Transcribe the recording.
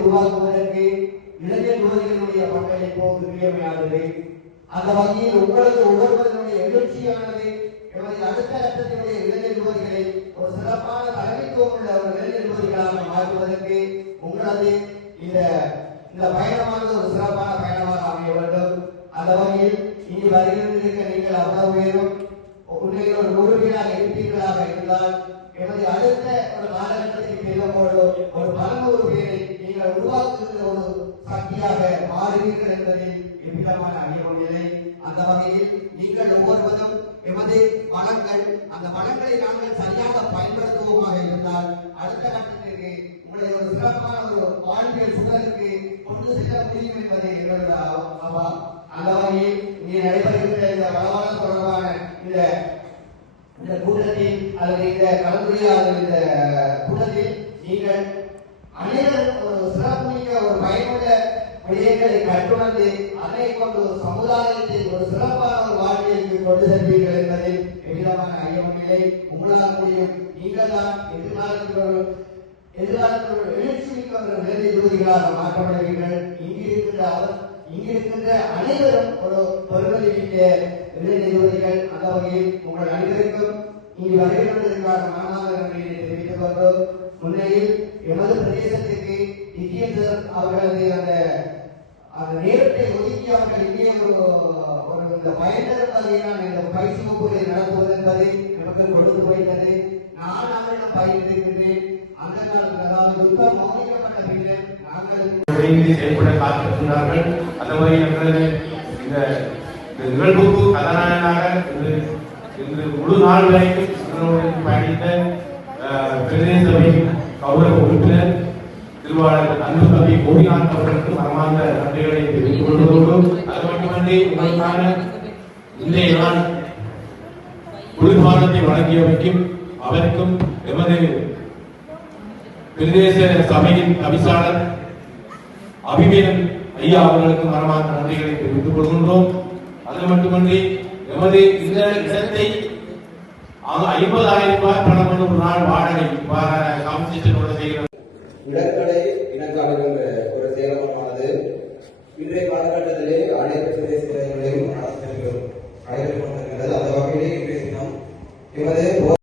உருவாக்குவதற்கு இளைஞர் யுவதிகளுடைய பங்களிப்பு இன்றியமையாதது. அந்த வகையில் உங்களது ஒவ்வொருவருடைய எழுச்சியானது எமது அடுத்த கட்டத்தினுடைய இளைஞர் யுவதிகளை ஒரு சிறப்பான தலைமைத்துவம் உள்ள ஒரு இளைஞர் யுவதிகளாக மாற்றுவதற்கு உங்களது இந்த பயணமானது ஒரு சிறப்பான பயணமாக அமைய வேண்டும். அந்த வகையில் இனி வருகின்ற நீங்கள் அவ்வளவு பேரும் உண்மையில் ஒரு உறுப்பினராக இருப்பீர்களாக இருந்தால் எமது அடுத்த ஒரு காலகட்டத்தில் செல்லும்போது ஒரு 11 பேரை நீங்கள் உருவாக்குகின்ற ஒரு சக்தியாக மாறுவீர்கள் என்பதில் எவ்விதமான ஐயமில்லை. அந்த வகையில் நீங்கள் ஒவ்வொருவரும் எமது வளங்கள் அந்த வளங்களை நாங்கள் சரியாக பயன்படுத்துவோமாக இருந்தால் அடுத்த கட்டத்திற்கு உங்களை ஒரு சிறப்பான ஒரு வாழ்வியல் சூழலுக்கு கொண்டு செல்ல முடியும் என்பதை எங்களது அவா. அந்த வகையில் இங்கே நடைபெறுகின்ற இந்த வளவான தொடர்பான இந்த கூட்டத்தில் அல்லது இந்த கலந்துரையாடல் இந்த கூட்டத்தில் நீங்கள் அனைவரும் ஒரு சிறப்புமிக்க ஒரு பயனுள்ள விடயங்களை கற்றுணர்ந்து அதை கொண்டு சமுதாயத்தை ஒரு சிறப்பான ஒரு வாழ்க்கைக்கு கொண்டு செல்வீர்கள் என்பதில் எவ்விதமான ஐயமில்லை. உங்களால் முடியும். நீங்கள் தான் எதிர்காலத்தில் எழுச்சி மிக்க ஒரு வேலை யுவதிகளாக மாற்றப்படுவீர்கள். இங்கிருக்கின்ற அனைவரும் ஒரு பெருமதிமிக்க இளைஞர் யுவதிகள். அந்த வகையில் உங்கள் அனைவருக்கும் இங்கு வருகிறதற்கான மாணவ நன்றியை தெரிவித்துக் கொண்டோம். முன்னையில் எமது பிரதேசத்திற்கு விஜயேந்திரன் அவர்களது அந்த நேரத்தை ஒதுக்கி அவர்கள் இங்கே ஒரு பயன்தரும் வகையிலான இந்த பயிற்சி வகுப்புகளை நடத்துவது என்பதை நமக்கு கொடுத்து வைத்தது. நான் அவரிடம் பயிர்ந்திருக்கின்றேன். அந்த காலத்தில் அதாவது யுத்தம் மௌனிக்கப்பட்ட பின்னர் நாங்கள் செயல்பட காத்திருக்கிறார்கள். அந்த வகையில் இந்த நிகழ்வுக்கு கதாநாயகனாக இன்று முழு நாள் வரைக்கும் பயணித்த பிரதேச சபையின் கௌரவ உறுப்பினர் திருவாளர் அன்பு தம்பி கோடிநாத் அவர்களுக்கு மனமார்ந்த நன்றிகளை தெரிவித்துக் கொள்வதோடு அது மட்டுமன்றி உங்களுக்கான இன்றைய நாள் குளிர்பானத்தை வழங்கியமைக்கும் அவருக்கும் எமது பிரதேச சபையின் தவிசாளர் அபிவேதன் ஐயா அவர்களுக்கு மனமார்ந்த நன்றிகளை தெரிவித்துக் கொள்கின்றோம். அது மட்டுமன்றி எமது இந்த இடத்தை 50,000 ரூபாய் பணம் ஒரு நாள் வாடகை காம்பன்சேஷனோட செய்கிறது.